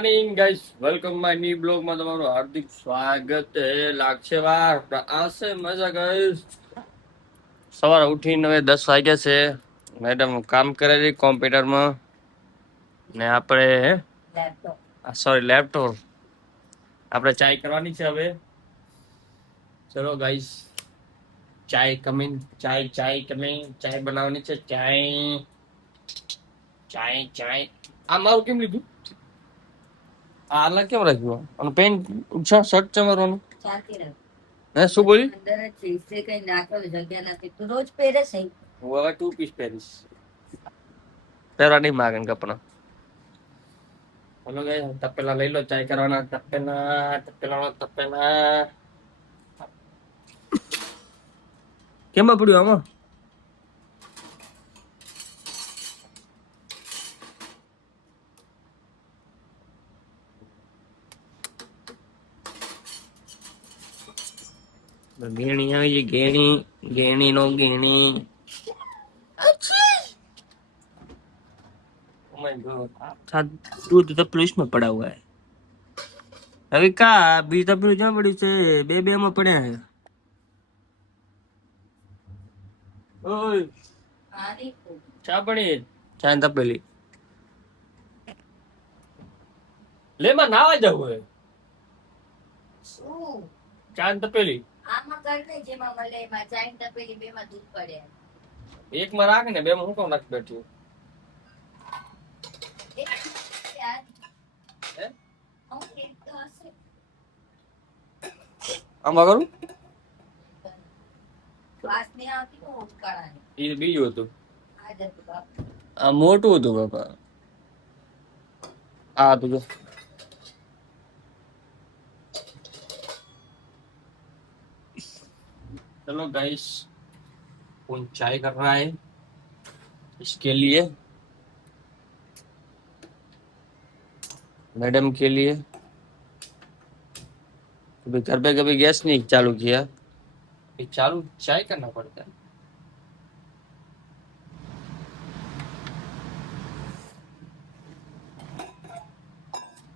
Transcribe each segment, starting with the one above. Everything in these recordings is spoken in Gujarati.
Morning guys, welcome my new blog માં તમારું હાર્દિક સ્વાગત છે. લાગશે વાર આશે મજા ગાઈસ. સવારે ઉઠીને હવે 10 વાગ્યા છે. મેડમ કામ કરે છે કોમ્પ્યુટરમાં ને આપણે લેપટોપ આપણે ચાય કરવાની છે હવે. ચલો ગાઈસ, ચાય કમિંગ, ચાય બનાવવાની છે. ચાય આ મારું કેમ લીધું? આ અલગ કેમ રાખ્યું? અને પેન શર્ટ ચમારવાનું હે? શું બોલી? અંદર જ છે કઈ નાખવાની જગ્યા નથી. તું રોજ પહેરે છે? હું હવે 2 પીસ પહેરીશ. પહેરવા નહીં માગે કપડા. હલો ગાઈસ, તપેલા લઈ લો ચાય કરવાના. તપેલા કેમાં પડ્યું આમાં? ગેણી આવી છે. ગેણી નો ગેણી. दूध तो पुलिस में पड़ा हुआ है अभी का बीज तो पुलिस में पड़ी से बे में पड़े हैं ओए चा पड़ी चा तपेली ले માં નાવા જવું હે શું ચા તપેલી આમાં કર દે જેમાં મળે એમાં ચા તપેલી બે માં દૂધ પડે એક માં રાખ ને બે માં હું કોણ નાખ બેઠું આમાં કરું એ બીજું હતું આ મોટું હતું બાપા આ હતું જો चलो गाइस कौन चाय कर रहा है इसके लिए मैडम के लिए अभी घर पे कभी गैस नहीं चालू किया चालू चाय करना पड़ता है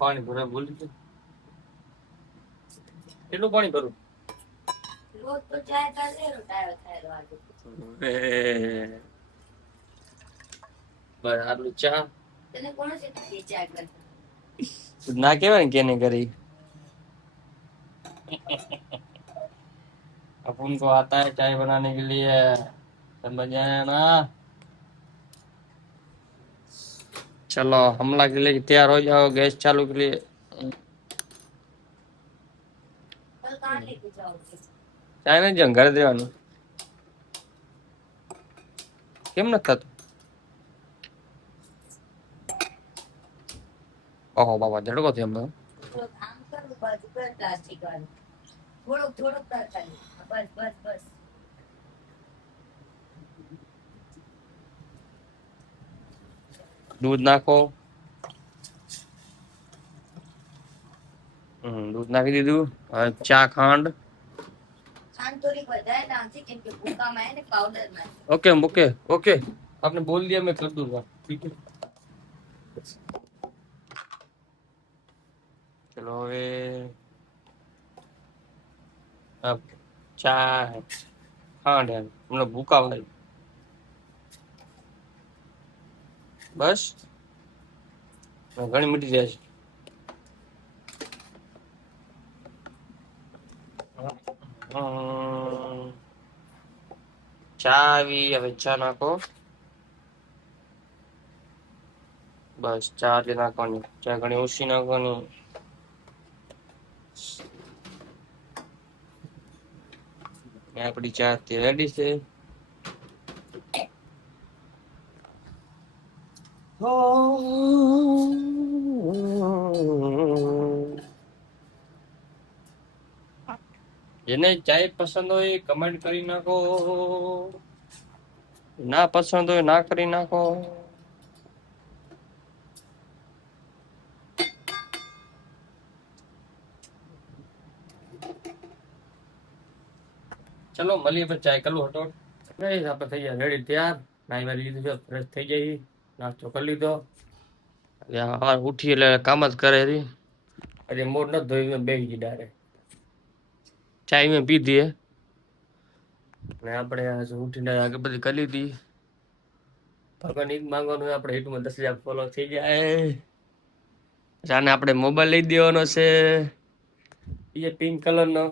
पानी भरा बोल કેટલું પાણી ભરું રોજ તો ચાય કરે રોટાયો થાય વાગે બસ આટલું ચા તને કોણ છે ચા કરે ના કહેવાય ને કેને કરી अब उनको आता है चाय बनाने के लिए समझ आया ना चलो हमला के लिए तैयार हो जाओ गैस चालू के लिए ચાય ને જંગ ઘરે દેવાનું કેમ નથી થતું ઓહો બાબા ઝડકો થયો એમ दूध नाखो दूध नाखी दीधું ચા ખાંડ થોડી વધારે નાખી કેમ કે ભૂકામાં હે ને પાવડર નાખી ओके आपने बोल दिया मैं कर दूंगा ठीक है चलो હવે अब ચા ખાંડ है हमने भूका वाली बस ઘણી મીઠી જાય છે ચા આવી હવે ચા નાખો બસ ચા જે નાખવાની ચા ઘણી ઓછી નાખવાની આપણી ચા રેડી છે જેને ચાય પસંદ હોય કમેન્ટ કરી નાખો ના પસંદ હોય ના કરી નાખો ચલો મળીએ પછી ચાય કરું હટો આપણે થઈ ગયા રેડી તૈયાર નાઈ વાળી લીધું છે ફ્રેશ થઈ જઈએ નાસ્તો કરી લીધો સવાર ઉઠી એટલે કામ જ કરે રી હજી મોઢ નથી ધોઈ મેં બેસી ગઈ ડાયરેક્ટ ચાય મેં પીધી હે ને આપણે ઉઠીને આગળ બધી કરી લીધી ભગવાન ઈ જ માંગવાનું હોય આપણે યુટ્યુબમાં 10,000 ફોલો થઈ જાય આને આપણે મોબાઈલ લઈ દેવાનો છે એ પિંક કલર નો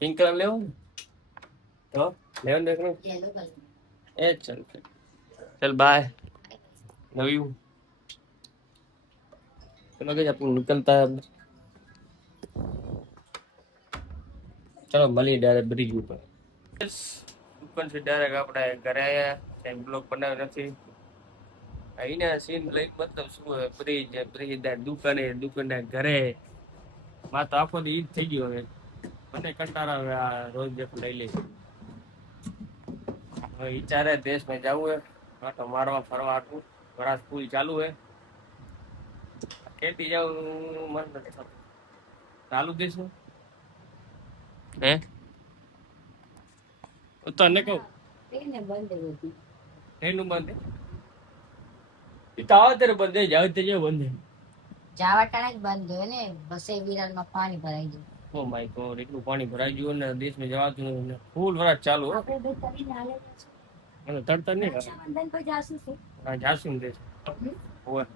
પિંક કલર લેવો ને તો લેવો ને એ ચાલ ચાલ બાય લવ યુ ચલો કે આપણે નીકળતા ચલો મળીએ ડાયરેક્ટ બ્રિજ ઉપર ઉપરથી ડાયરેક્ટ આપણે ઘરે આવ્યા બ્લોક બનાવ્યો નથી અહીંના સીન લઈને મતલબ શું હોય બ્રિજ દુકાને ઘરે માં તો આખો દી ઈ જ થઈ ગયો હવે મને કંટાળો આવે આ રોજ જેટલું લઈ લઈ હવે વિચારે દેશમાં જવું હે આટો મારવા ફરવા આટલું ઘણા સ્કૂલ ચાલુ હે ખેતી જવું મન નથી થતું ચાલુ દેશું હે તને કહું એનું બંધ એ તો આવે ત્યારે બંધ જાવ તે બંધ જાવા ટાણે જ બંધ હોય ને બસે વિરારમાં પાણી ભરાઈ ગયું ઓ માય ગોડ એટલું પાણી ભરાઈ ગયું ને દેશમાં જવાતું નથી ફૂલ વરસ ચાલુ હો આપણે બે તરી નાલે અને તડતર નહીં રક્ષાબંધન પર જાશું શું હા જાશું ને દેશ ઓય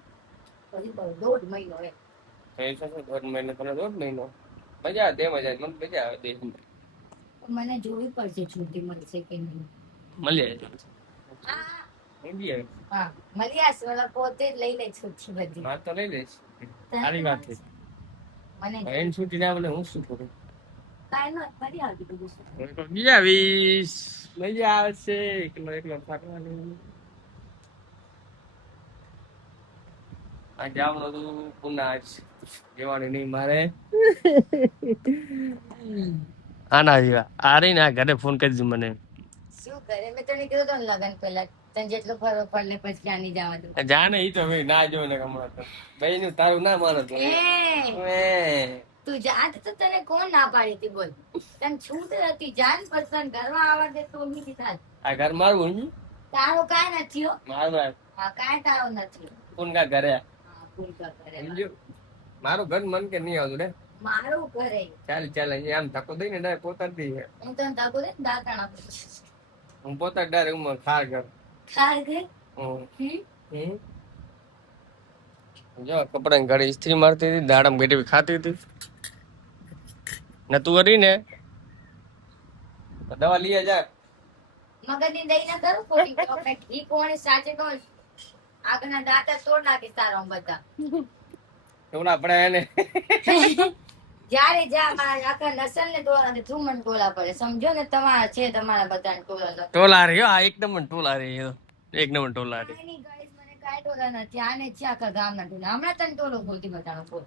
પછી તો 1.5 મહિનો હે પૈસા છે 1.5 મહિનો તને 1.5 મહિનો મજા આવે મજા આવે મને મજા આવે દેશમાં મને જોવી પડશે છૂટી મળશે કે નહીં મળી જાય હા ઇન્ડિયા હા મળી આસ વાળા પોતે જ લઈ લે છૂટી બધી માર તો લઈ લઈશ સારી વાત છે મને એન છૂટી ના બોલે હું શું કરું કાઈ ન ફરી આવતી બધું મજા આવીશ મજા આવશે એકલો ફરવાનું આ જવાનું હતું પુના આજ જવાનું નહીં મારે આના જેવા આ રહી ને આ ઘરે ફોન કરી દીધું મને શું કરે મેં તને કીધું તો લગન પહેલા તને જેટલો ફરવો પડલે પછી ક્યાં નહીં જવા દઉં જાને ઈ તો ભાઈ ના જો ને હમણાં તો ભાઈ નું તારું ના માનો તો તું જાત તો તને કોણ ના પાડી હતી બોલ તને છૂટ હતી જાન પર તને ઘરમાં આવડે તો નહીં થાય આ ઘર મારું નહીં તારો કાંઈ નથી હો મારું હા કાંઈ તારો નથી પુનકા ઘરે હા પૂનકા કરે સમજ્યો મારું ઘર મન કે નહીં આવતું ને મારું ઘરે ચાલ અહીંયા આમ ધક્કો દઈને ડાયરેક્ટ પોતાડી દઈએ હું તને તાકો દે દાંતણ આપું હું પોતા ડાયરેક્ટ હું ખાર ઘર ખાર ગઈ જો કપડા ની ઘડી ઇસ્ત્રી મારતી હતી દાડમ ગેટી ખાતી હતી ને તું કરી ને દવા લઈએ જા મગજની દઈ ના કરું ખોટી ચોકલેટ ઈ કોણે સાચે કહું આગળના દાંત તોડ નાખી તારો બધા એવું આપણે એને જ્યારે જા મારા આખા નસલ ને ટોળા ને તું મને ટોળા પડે સમજો ને તમારા છે તમારા બધા ટોળા ટોલા રે આ એક નંબર ટોલા રે એક નંબર ટોલા રે કાંઈ નહીં ગાઈસ મને કાંઈ ટોળા નથી આને છે આખા ગામના ટોળા હમણાં તને ટોળો બોલતી બતાડો બોલ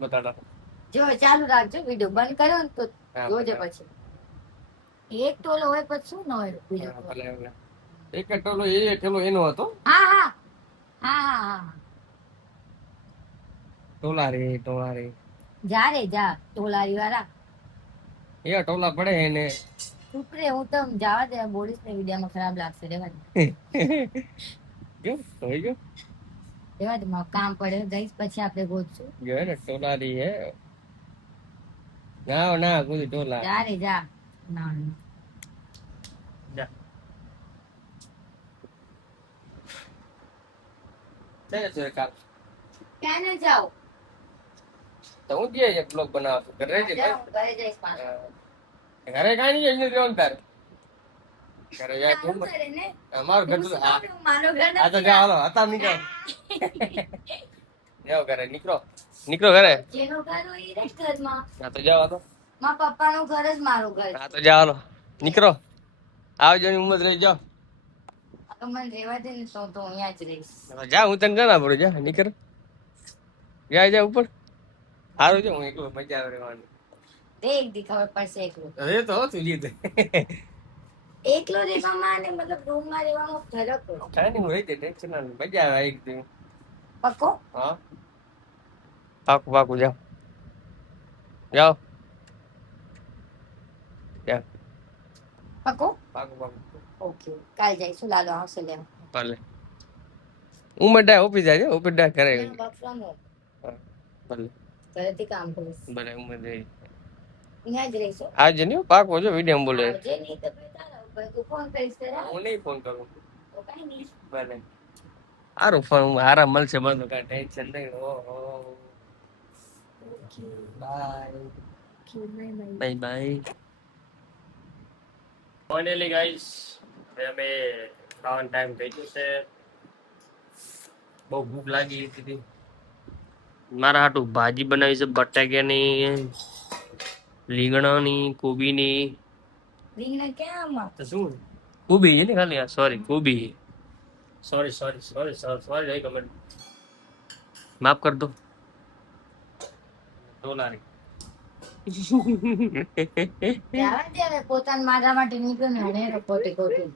બતાડા જો ચાલુ રાખજો વિડિયો બંધ કર્યો ને તો જોજે પછી એક ટોલો હોય પછી શું ન હોય બીજો ટોલો? એક ટોલો એ ઠેલો એનો હતો હા હા હા હા હા ટોલા રે જા રે જા ટોલારી વાળા એ ટોલા પડે એને ઉપરે હું તો જવા દે બોલીશ ને વિડીયોમાં ખરાબ લાગશે રેવા દે ગયો થઈ ગયો રેવા દે મારું કામ પડે ગઈશ પછી આપણે ગોતશું ગયો ને ટોલા રી હે ના કોઈ ટોલા જા રે જા ના જા છે કાપ ક્યાં ના જાઓ તો હું જે એક બ્લોગ બનાવું છું ઘરે જઈ જાઓ, ઘરે જઈશ પાછો ઘરે કાઈ નહીં જઈને રહેવાનું તારે ઘરે જાય તું તારું ઘરે ને અમારું ઘર તો આ મારો ઘર આ તો નથી. જા હાલો હતા નીકળો જાઓ ઘરે નીકળો ઘરે જેનું ઘર હોય એ જ ઘરમાં હા તો જાઓ તો મારા પપ્પાનું ઘર જ મારું ઘર હા તો જાઓ હાલો નીકળો આવજો ની ઉંમર રહી જાઓ તો મને રહેવા દે ને તો અહીંયા જ રહીશ જા હું તને જાના પડું જા નીકળ જા ઉપર સારું છે હું એકલો મજા આવે રહેવાની દેખ દી ખબર પડશે એકલું હવે તો તું જીત એકલો રહેવામાં અને મતલબ રૂમમાં રહેવામાં ફરક હોય થાય ને હું રહી જાય ટેન્શન ના લે. મજા આવે એક દી પક્કો હા પાકું જાઓ જાઓ પક્કો પાકું ઓકે કાલ જઈશું લાલો આવશે લેવા ભલે ઉમરડા ઓફિસ જાય ઓફિસડા કરે એનો work from home. ભલે ઘરેથી કામ કરીશ. ભલે ઉમર ત્યાં જ રહીશો. આજે નહીં પાકો જો વિડીયો બોલે આવજે નહીં તો પછી તારા ઉપર તું ફોન કરીશ ત્યારે હું નહીં ફોન કરું તો કાંઈ નહીં. ભલે સારું ફોન આરામ મળશે મને કાંઈ ટેન્શન નહીં ઓહો bye bye bye finally guys અમે ખાવાનો ટાઈમ થઈ ગયો છે બહુ ભૂખ લાગી હતી મારા હાટું ભાજી બનાવી છે બટાકાની રીંગણાની કોબીની રીંગણા ક્યાં આમાં? તો શું કોબી છે ને ખાલી સોરી કોબી સોરી સોરી સોરી સોરી નહીં કમેન્ટ માફ કર દો ડોલારી જવા દે હવે પોતાના મારા માટે નીકળ્યો ને હણે ખોટી ખોટી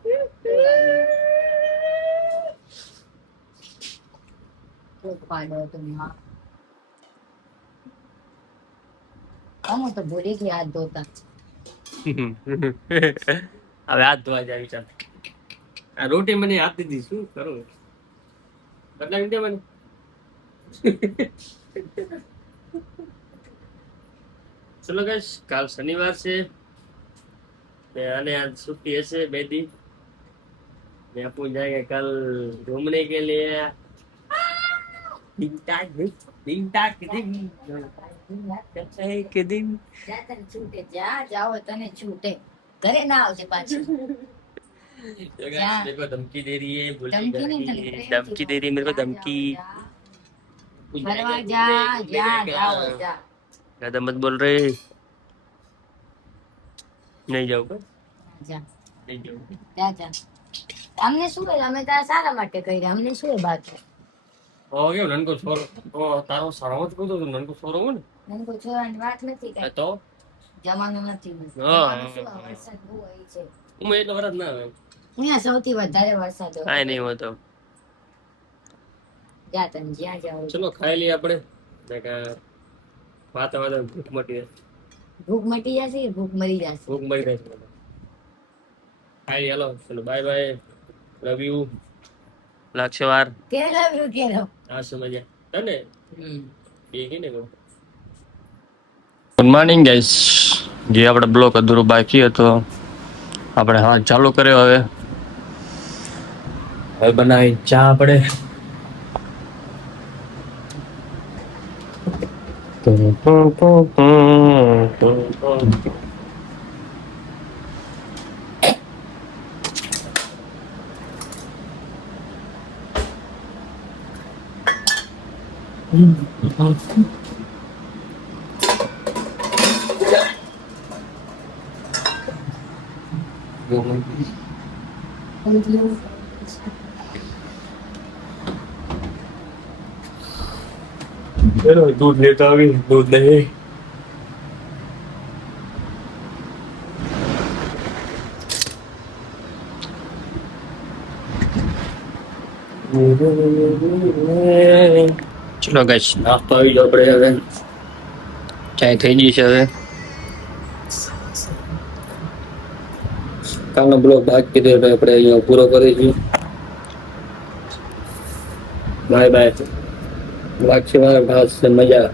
ખૂબ ફાયદો હતો માં. હું તો ભૂલી ગઈ હાથ ધોતા. હવે હાથ ધોવા જાય વિચાર આ રોટી મને આપી દીધી શું કરું બદલાવી દે મને ચલો ગાઈસ કાલ શનિવાર છે અને आज छुट्टी હશે બે દી मैं अपन जाएंगे कल घूमने के लिए दिन ताक दिन के दिन જા તને છૂટે જા જાઓ તને છૂટે ઘરે ના આવજે પાછી. मेरे को धमकी दे रही है ધમકી નહીં તને धमकी दे रही है मेरे को धमकी ફરવા જા જા જાઓ જા. ज्यादा मत बोल रहे नहीं जाऊंगा જા नहीं जाऊंगा જા જા. અમને શું કરે અમે તારા સારા માટે કહી રહ્યા અમને શું એ બાકી हो गया ननको छोरो तो तारो सारा मत को तो ननको छोरो हो ने નનકો છોરાની વાત નથી કઈ तो જમાનો નથી હા. જમાનો શું આ વરસાદ બહુ હોય છે मैं એટલો વરસ ના આવે અહીંયા સૌથી વધારે વરસાદ હોય. કાઈ નહીં હોતો જા તને જ્યાં જાવ ચલો ખાઈ લઈએ આપણે વાત ભૂખ મટી જાય ભૂખ મટી જશે કે ભૂખ મરી જશે? ભૂખ મરી જાય છે ખાઈ લઈએ હાલો ચલો બાય બાય લવ યુ લાગશે વાર કે લાવ્યું કે લો આ સમજ્યા તને એ કે ને ગુડ મોર્નિંગ ગાઈસ જે આપણે બ્લોક અધૂરો બાકી હતો આપણે હા ચાલુ કર્યો હવે બનાવી ચા આપણે दूध लेता अभी दूध नहीं ચલો ગાઈસ નાસ્તો આવી ગયો આપણે હવે ચાય થઈ ગઈ છે હવે કાલનો બ્લોગ બાકી રહ્યો તો આપણે અહીંયા પૂરો કરીશું બાય બાય લાગશે મારા ઘાસ છે મજા